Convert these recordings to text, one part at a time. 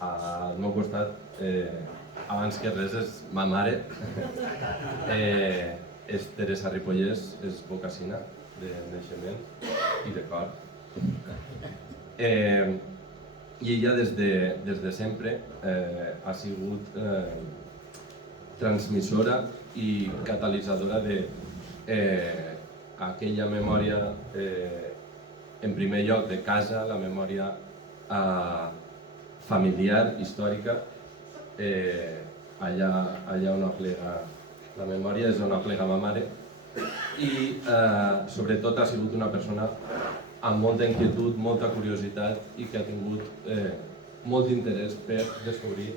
Al meu costat, abans que res, és ma mare. És Teresa Ripollès, és bocacina de naixement i de cor. I ella des de sempre ha sigut transmissora i catalitzadora d'aquella memòria, en primer lloc de casa, la memòria familiar, històrica, allà on aplega la memòria és on aplega ma mare, i sobretot ha sigut una persona amb molta inquietud, molta curiositat i que ha tingut molt d'interès per descobrir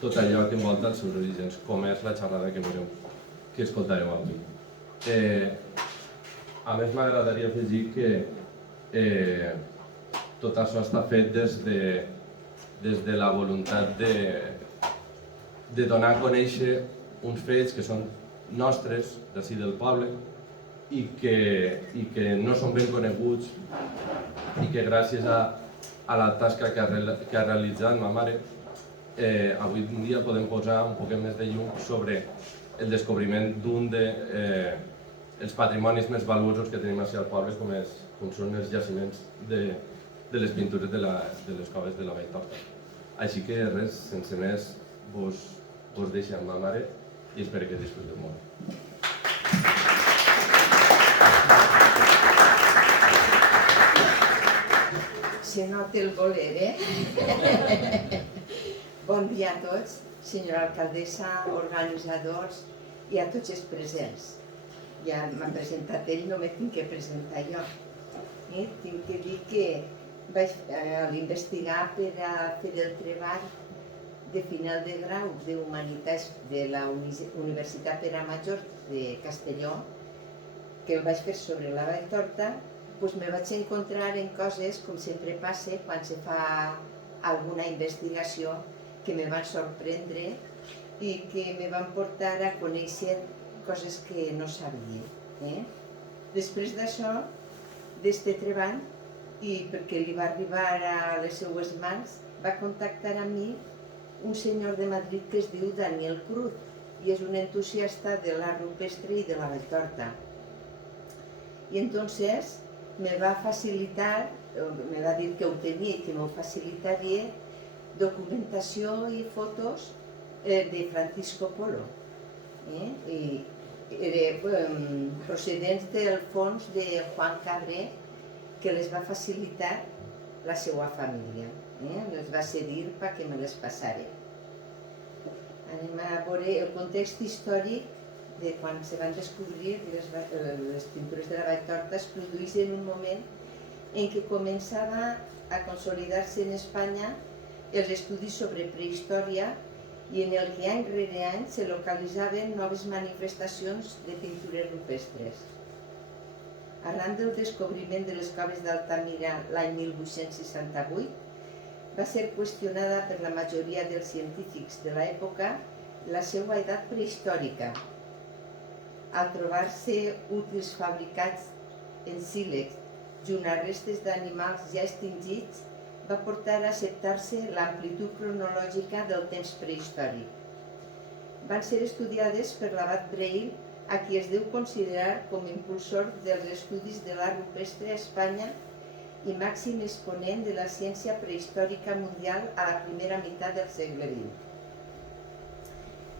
tot allò que envolta els seus orígens, com és la xerrada que escoltareu avui. A més, m'agradaria afegir que tot això està fet des de la voluntat de donar a conèixer uns fets que són nostres, d'ací del poble, i que no són ben coneguts, i que gràcies a la tasca que ha realitzat ma mare, avui en dia podem posar un poquet més de llum sobre el descobriment d'un dels patrimonis més valuosos que tenim ací al poble, com són els jaciments de les pintures de les coves de la Valltorta. Així que res, sense més, vos deixo amb ma mare i espero que disfruteu molt. Se nota el voler, Bon dia a tots, senyora alcaldessa, organitzadors i a tots els presents. Ja m'ha presentat ell, no me tinc que presentar jo. Tinc que dir que vaig investigar per a fer el treball de final de grau d'Humanitats de la Universitat Pere Major de Castelló, que el vaig fer sobre la Valltorta, doncs me vaig encontrar en coses, com sempre passa quan se fa alguna investigació, que me van sorprendre i que me van portar a conèixer coses que no sabia. Després d'això, d'este treball, i perquè li va arribar a les seues mans, va contactar amb mi un senyor de Madrid que es diu Daniel Cruz i és un entusiasta de l'art rupestre i de la Valltorta. I entonces me va facilitar, me va dir que ho tenia i que m'ho facilitaria, documentació i fotos de Francisco Polo, procedents del fons de Juan Cabré, que les va facilitar la seva família. Les va cedir perquè me les passara. Anem a veure el context històric de quan se van descobrir les pintures de la Valltorta. Es produeix en un moment en què començava a consolidar-se en Espanya els estudis sobre prehistòria i en el que any rere any se localitzaven noves manifestacions de pintures rupestres. Arran del descobriment de les coves d'Altamira l'any 1868, va ser qüestionada per la majoria dels científics de l'època la seva edat prehistòrica. Al trobar-se útils fabricats en sílex junt a restes d'animals ja extingits, va portar a acceptar-se l'amplitud cronològica del temps prehistòric. Van ser estudiades per l'abat Breil, a qui es deu considerar com impulsor dels estudis de l'art rupestre a Espanya i màxim exponent de la ciència prehistòrica mundial a la primera meitat del segle XX.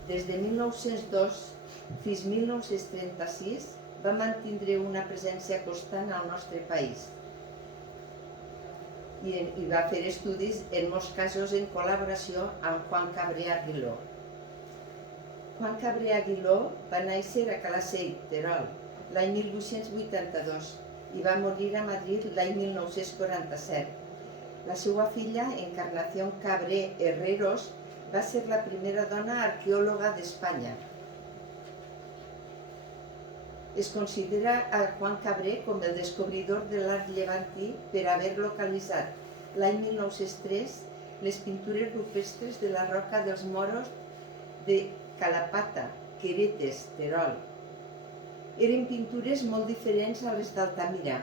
Des de 1902 fins 1936 va mantindre una presència constant al nostre país i va fer estudis, en molts casos en col·laboració amb Juan Cabré Aguiló. Juan Cabré Aguiló va néixer a Calaceit, Terol, l'any 1882 i va morir a Madrid l'any 1947. La seva filla, Encarnación Cabré Herreros, va ser la primera dona arqueòloga d'Espanya. Es considera a Juan Cabré com el descobridor de l'art llevantí per haver localitzat l'any 1903 les pintures rupestres de la Roca dels Moros de Calapata, Queretes, Terol. Eren pintures molt diferents a les d'Altamira,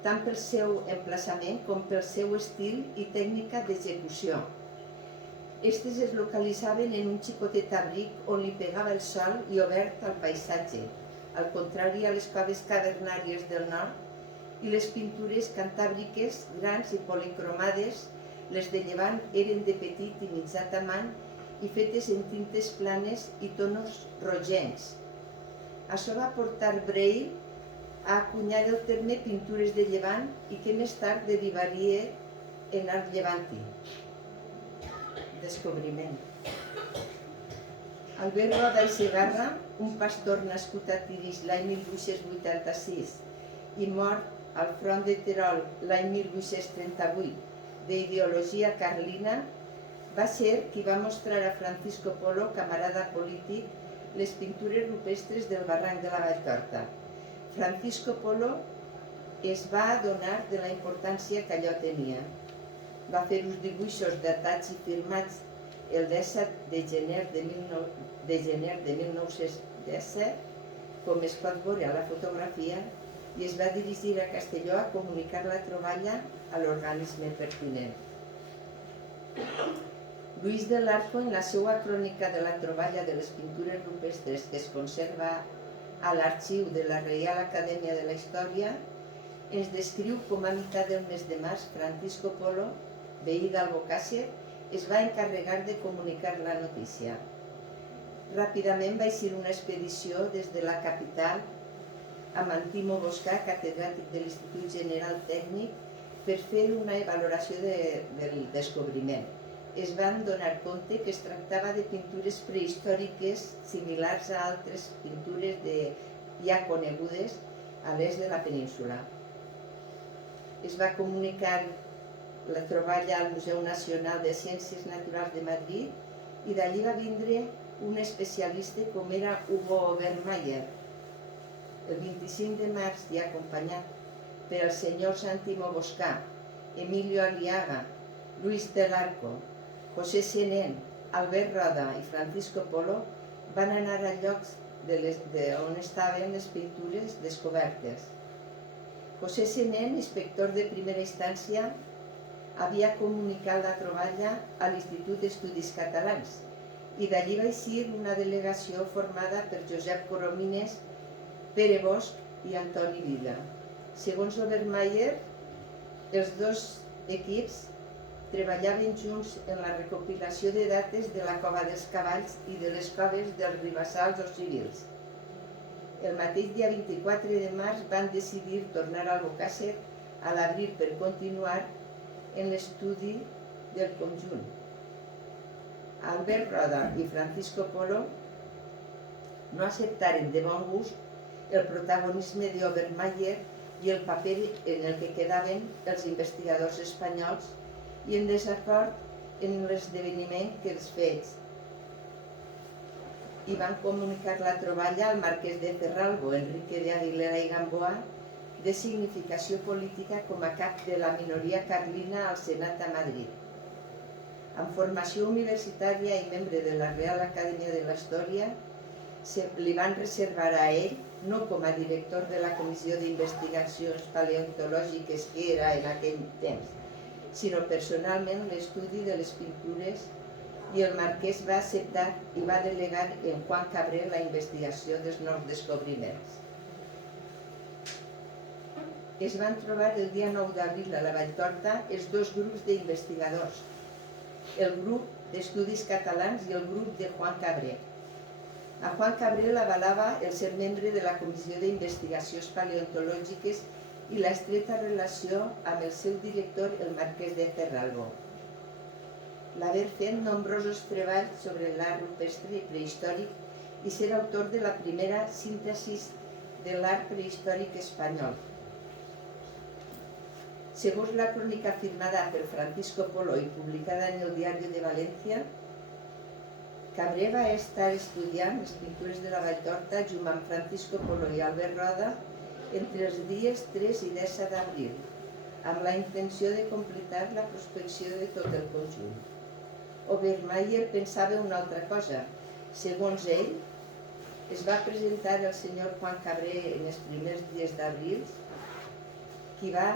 tant pel seu emplaçament com pel seu estil i tècnica d'execució. Estes es localitzaven en un xicotet abric on li pegava el sol i obert al paisatge, al contrari a les coves cavernàries del nord, i les pintures cantàbriques, grans i policromades, les de llevant eren de petit i mitjà tamany i fetes en tintes planes i tonos rogencs. Això va portar Braille a acunyar el terme pintures de llevant i que més tard derivaria en art llevantí. Descobriment. Albert Roda i Segarra, un pastor nascut a Tirix l'any 1886 i mort al front de Terol l'any 1838, d'ideologia carlina, va ser qui va mostrar a Francisco Polo, camarada polític, les pintures rupestres del barranc de la Valltorta. Francisco Polo es va adonar de la importància que allò tenia. Va fer uns dibuixos datats i firmats el 17 de gener de 1917, com es pot veure a la fotografia, i es va dirigir a Castelló a comunicar la troballa a l'organisme pertinent. Lluís de l'Arco, en la seva crònica de la troballa de les pintures rupestres que es conserva a l'arxiu de la Reial Acadèmia de la Història, ens descriu com a meitat del mes de març Francisco Polo, veí d'Albocàsser, es va encarregar de comunicar la notícia. Ràpidament va eixir una expedició des de la capital amb Antimo Boscà, catedràtic de l'Institut General Tècnic, per fer una valoració del descobriment. Es van donar compte que es tractava de pintures prehistòriques similars a altres pintures ja conegudes a l'est de la península. Es va comunicar la troballa al Museu Nacional de Ciències Naturals de Madrid i d'allí va vindre un especialista com era Hugo Obermeier. El 25 de març, i acompanyat per els senyors Antimo Boscà, Emilio Aliaga, Luis del Arco, José Senén, Albert Roda i Francisco Polo, van anar al lloc on estaven les pintures descobertes. José Senén, inspector de primera instància, havia comunicat la troballa a l'Institut d'Estudis Catalans i d'allí va eixir una delegació formada per Josep Coromines, Pere Bosch i Antoni Vila. Segons Obermeier, els dos equips treballaven junts en la recopilació de dates de la Cova dels Cavalls i de les coves dels Ribassals o Civils. El mateix dia 24 de març van decidir tornar a Albocàsser a l'abril per continuar en l'estudi del conjunt. Albert Roda i Francisco Polo no acceptaren de bon gust el protagonisme d'Obermeier i el paper en el que quedaven els investigadors espanyols i en desacord en l'esdeveniment que els fets. I van comunicar la troballa al marquès de Cerralbo, Enrique de Aguilera i Gamboa, de significació política com a cap de la minoria carlina al Senat a Madrid. Amb formació universitària i membre de la Real Acadèmia de la Història, li van reservar a ell, no com a director de la Comissió d'Investigacions Paleontològiques que era en aquell temps, sinó personalment l'estudi de les pintures, i el marquès va acceptar i va delegar en Juan Cabré la investigació dels nous descobriments. Es van trobar el dia 9 d'abril a la Valltorta els dos grups d'investigadors, el grup d'Estudis Catalans i el grup de Juan Cabré. A Juan Cabré l'avalava el ser membre de la Comissió d'Investigacions Paleontològiques i l'estreta relació amb el seu director, el marquès de Cerralbo. L'haver fet nombrosos treballs sobre l'art rupestre i prehistòric i ser autor de la primera síntesi de l'art prehistòric espanyol. Segons la crònica firmada per Francisco Polo i publicada en el Diari de València, Cabré va estar estudiant les pintures de la Valltorta junt amb Francisco Polo i Albert Roda entre els dies 3 i 10 d'abril, amb la intenció de completar la prospecció de tot el conjunt. Obermeier pensava una altra cosa. Segons ell, es va presentar el senyor Juan Cabré en els primers dies d'abril, qui va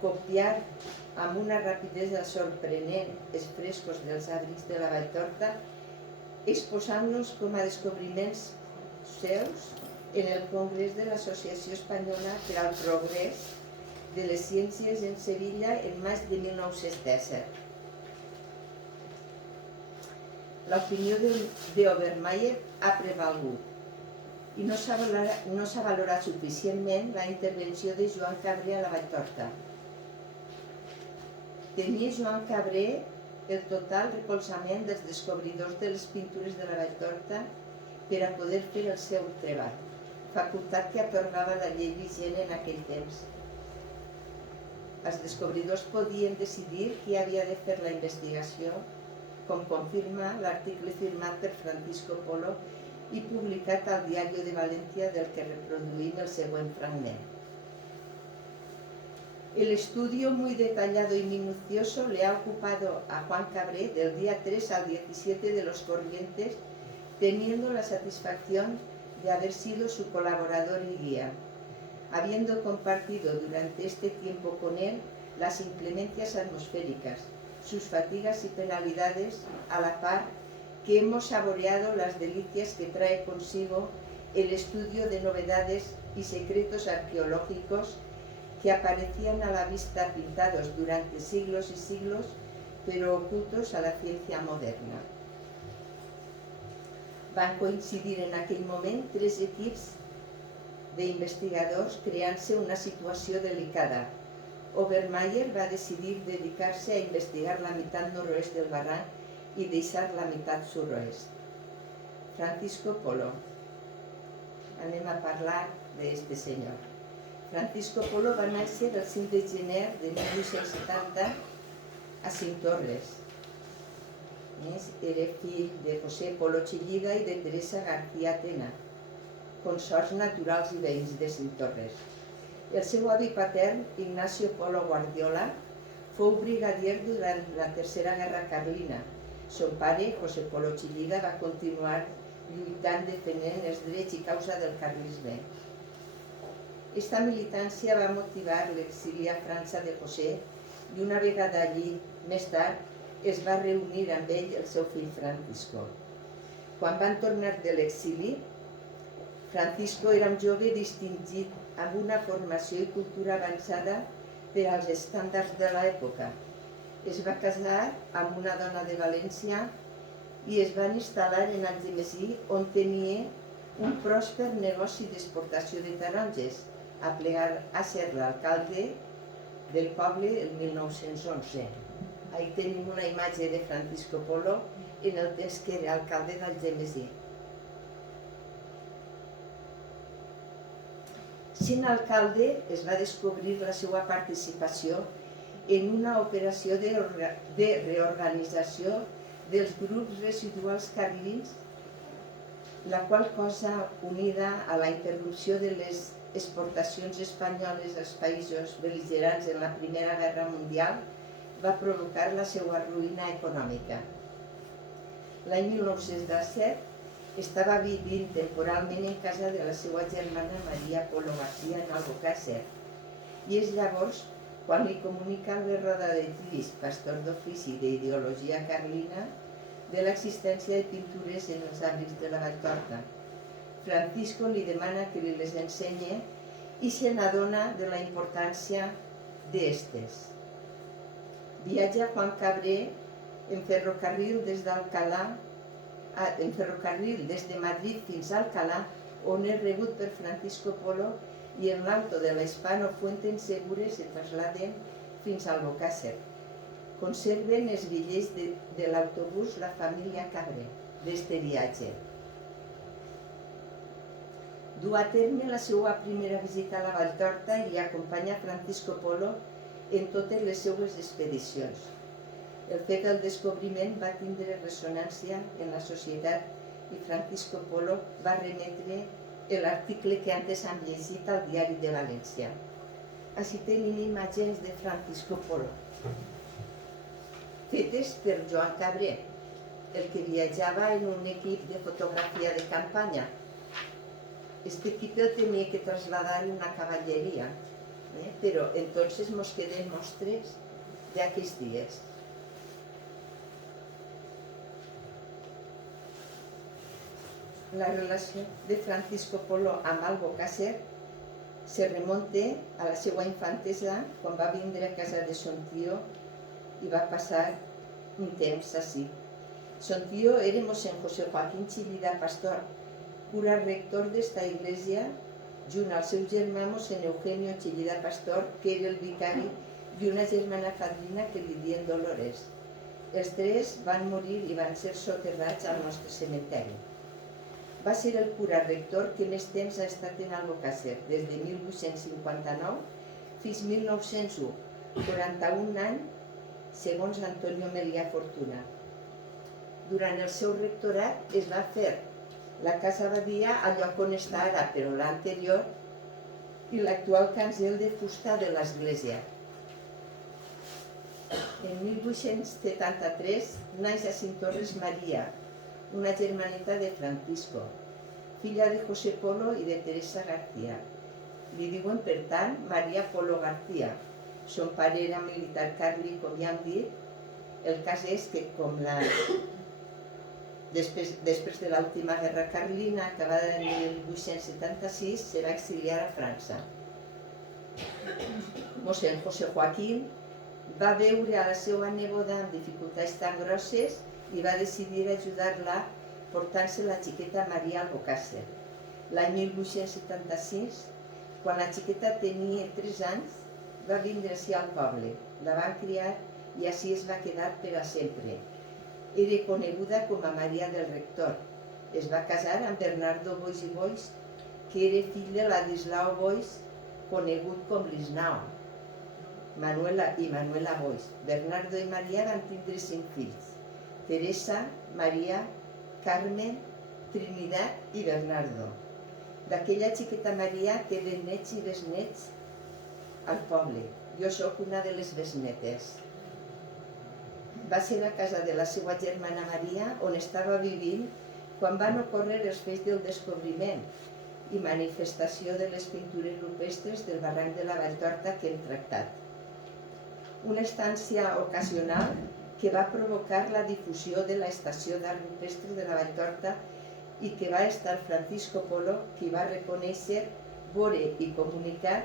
copiar amb una rapidesa sorprenent els frescos dels abrics de la Valltorta, exposant-los com a descobriments seus en el Congrés de l'Associació Espanyola per al Progrés de les Ciències en Sevilla en maig de 1917. L'opinió d'Obermaier ha prevalgut i no s'ha valorat suficientment la intervenció de Joan Cabré a la Valltorta. Tenia Joan Cabré el total recolzament dels descobridors de les pintures de la Valltorta per a poder fer el seu treball, facultat que atorgava la llei vigent en aquell temps. Els descobridors podien decidir qui havia de fer la investigació, com confirma l'article firmat per Francisco Polo y publicat al Diario de Valencia, del que reproduïm el següent fragment. El estudio muy detallado y minucioso le ha ocupado a Juan Cabré del día 3 al 17 de los corrientes, teniendo la satisfacción de haber sido su colaborador y guía, habiendo compartido durante este tiempo con él las inclemencias atmosféricas, sus fatigas y penalidades, a la par que hemos saboreado las delicias que trae consigo el estudio de novedades y secretos arqueológicos que aparecían a la vista pintados durante siglos y siglos, pero ocultos a la ciencia moderna. Van coincidir en aquell moment tres equips d'investigadors creant-se una situació delicada. Obermaier va decidir dedicar-se a investigar la meitat nord-oest del barranc i deixar la meitat sud-oest. Francisco Polo. Anem a parlar d'este senyor. Francisco Polo va néixer el 5 de gener de 1870 a Cinctorres. Era fill de José Polo Chilliga i de Teresa García Tena, consorts naturals i veïns de Cinctorres. El seu avi patern, Ignacio Polo Guardiola, fou brigadier durant la Tercera Guerra Carlina. Son pare, José Polo Chilliga, va continuar lluitant defendent els drets i causa del carlisme. Esta militància va motivar l'exili a França de José i una vegada allí, més tard, es va reunir amb ell el seu fill Francisco. Quan van tornar de l'exili, Francisco era un jove distingit amb una formació i cultura avançada per als estàndards de l'època. Es va casar amb una dona de València i es van instal·lar en Algemesí, on tenia un pròsper negoci d'exportació de taronges, a plegar a ser l'alcalde del poble el 1911. Ahí tenim una imatge de Francisco Polo en el temps que era alcalde d'Algemesí. Sent alcalde, es va descobrir la seva participació en una operació de reorganització dels grups residuals carlins, la qual cosa, unida a la interrupció de les exportacions espanyoles als països bel·ligerants en la Primera Guerra Mundial, va provocar la seva ruïna econòmica. L'any 1917 estava vivint temporalment en casa de la seva germana Maria Polo García en Albocàsser i és llavors quan li comunica a Roda de Tiris, pastor d'ofici d'ideologia carlina, de l'existència de pintures en els abrics de la Valltorta. Francisco li demana que li les ensenyi i se n'adona de la importància d'estes. Viatja Juan Cabré en ferrocarril des de Madrid fins a Alcalá, on és rebut per Francisco Polo i en l'auto de la Hispano Fuentesegure se trasladen fins a Albocàsser. Conserven els bitllets de l'autobús la família Cabré d'este viatge. Du a terme la seva primera visita a la Valltorta i li acompanya Francisco Polo en totes les seues expedicions. El fet del descobriment va tindre ressonància en la societat i Francisco Polo va remetre l'article que antes hem llegit al Diari de València. Així tenim imatges de Francisco Polo, fetes per Joan Cabré, el que viatjava en un equip de fotografia de campanya. Este equip el tenia que trasladar en una caballeria, pero entonces nos queden mostres d'aquells dies. La relació de Francisco Polo amb Albocàsser se remunta a la seva infantesa quan va vindre a casa de son tio i va passar un temps així. Son tio era mossèn José Joaquín Chillida Pastor, cura rector d'esta iglesia, junt al seu germà mossèn Eugenio Chillida Pastor, que era el vicari d'una germana fadrina que vivia en Dolores. Els tres van morir i van ser soterrats al nostre cementeri. Va ser el cura rector que més temps ha estat en Albocàsser, des de 1859 fins 1901, 41 anys, segons Antonio Melia Fortuna. Durant el seu rectorat es va fer la Casa Badia al lloc on està ara, però l'anterior, i l'actual cancel de fusta de l'església. En 1873 naix a Cintorres Maria, una germaneta de Francisco, filla de José Polo i de Teresa García. Li diuen, per tant, Maria Polo García. Son pare era militar carlí, com ja hem dit. El cas és que, com després de l'última guerra carlina, acabada en 1876, se va exiliar a França. Mossèn José Joaquín va veure a la seva neboda amb dificultats tan grosses i va decidir ajudar-la portant-se la xiqueta Maria Albocàsser. L'any 1876, quan la xiqueta tenia 3 anys, va vindre ací al poble. La van criar i així es va quedar per a sempre. Era coneguda com a Maria del Rector. Es va casar amb Bernardo Boix i Boix, que era fill de Ladislao Boix, conegut com l'Isnao. Manuela i Manuela Boix. Bernardo i Maria van tindre 5 fills. Teresa, Maria, Carmen, Trinidad i Bernardo. D'aquella xiqueta Maria queden nets i besnets al poble. Jo sóc una de les besnetes. Va ser a casa de la seva germana Maria, on estava vivint, quan van ocórrer els fets del descobriment i manifestació de les pintures rupestres del barranc de la Valltorta que hem tractat. Una estància ocasional que va provocar la difusió de l'estació d'art rupestre de la Valltorta i que va estar Francisco Polo, qui va reconèixer, veure i comunicar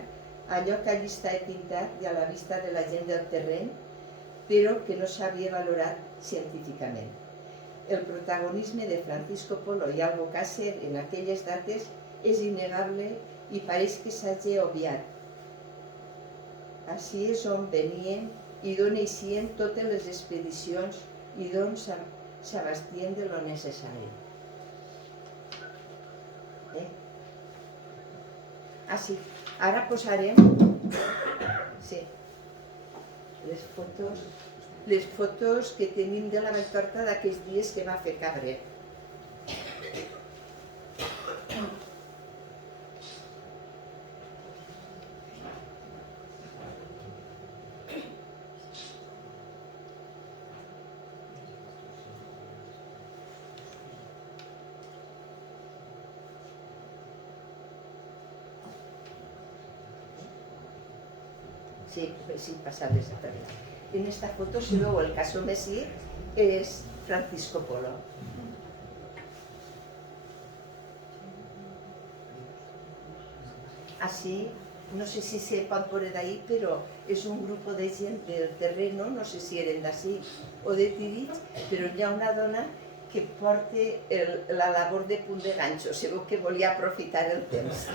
allò que allí estava pintat i a la vista de la gent del terreny, però que no s'havia valorat científicament. El protagonisme de Francisco Polo i Albocàsser en aquelles dates és innegable i pareix que s'hagi obviat. Així és on venien i d'on eixien totes les expedicions i d'on s'abastien de lo necessari. Sí, ara posarem les fotos que tenim de la Valltorta d'aquells dies que va fer Cabret. Sí, passades a parlar. En esta foto se veu el caso Messi, és Francisco Polo. Així, no sé si se pot veure d'ahí, però és un grup de gent del terreno, no sé si eren d'ací o de Tirits, però hi ha una dona que porta la labor de punt de ganxo, se veu que volia aprofitar el temps.